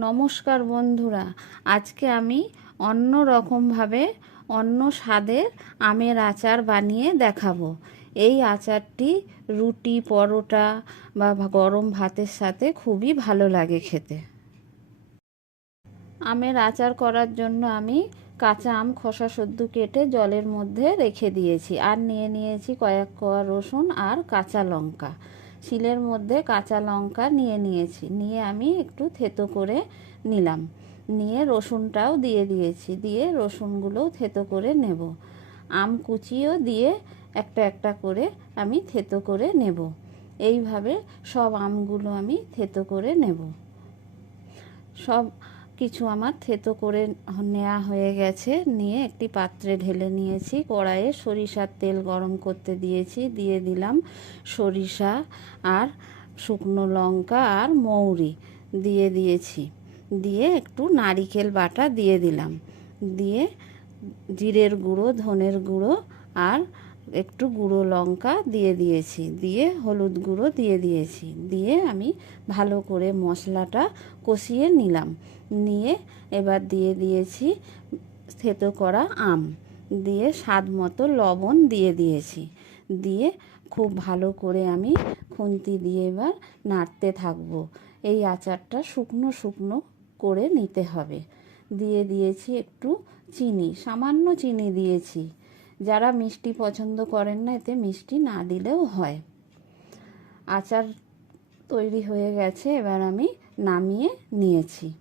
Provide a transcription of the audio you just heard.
নমস্কার বন্ধুরা, আজকে আমি অন্য রকমভাবে অন্য স্বাদের আমের আচার বানিয়ে দেখাবো। এই আচারটি রুটি, পরোটা বা গরম ভাতের সাথে খুবই ভালো লাগে খেতে। আমের আচার করার জন্য আমি কাঁচা আম খোসা সদ্য কেটে জলের মধ্যে রেখে দিয়েছি। আর নিয়ে নিয়েছি কয়েক কোয়া রসুন আর কাঁচা লঙ্কা। শিলের মধ্যে কাঁচা লঙ্কা নিয়ে নিয়েছি। নিয়ে আমি একটু থেতো করে নিলাম। নিয়ে রসুনটাও দিয়ে দিয়েছি। দিয়ে রসুনগুলোও থেতো করে নেব। আম কুচিও দিয়ে একটা একটা করে আমি থেতো করে নেব। এইভাবে সব আমগুলো আমি থেতো করে নেব। সব কিছু আমার থেতো করে নেওয়া হয়ে গেছে। নিয়ে একটি পাত্রে ঢেলে নিয়েছি। কড়াইয়ে সরিষার তেল গরম করতে দিয়েছি। দিয়ে দিলাম সরিষা আর শুকনো লঙ্কা আর মৌরি দিয়ে দিয়েছি। দিয়ে একটু নারিকেল বাটা দিয়ে দিলাম। দিয়ে জিরের গুঁড়ো, ধনের গুঁড়ো আর একটু গুঁড়ো লঙ্কা দিয়ে দিয়েছি, দিয়ে হলুদ গুঁড়ো দিয়ে দিয়েছি, দিয়ে আমি ভালো করে মশলাটা কষিয়ে নিলাম। নিয়ে এবার দিয়ে দিয়েছি থেতো করা আম, দিয়ে স্বাদ মতো লবণ দিয়ে দিয়েছি। দিয়ে খুব ভালো করে আমি খুন্তি দিয়ে এবার নাড়তে থাকব। এই আচারটা শুকনো শুকনো করে নিতে হবে। দিয়ে দিয়েছি একটু চিনি, সামান্য চিনি দিয়েছি। যারা মিষ্টি পছন্দ করেন না, এতে মিষ্টি না দিলেও হয়। আচার তৈরি হয়ে গেছে, এবার আমি নামিয়ে নিয়েছি।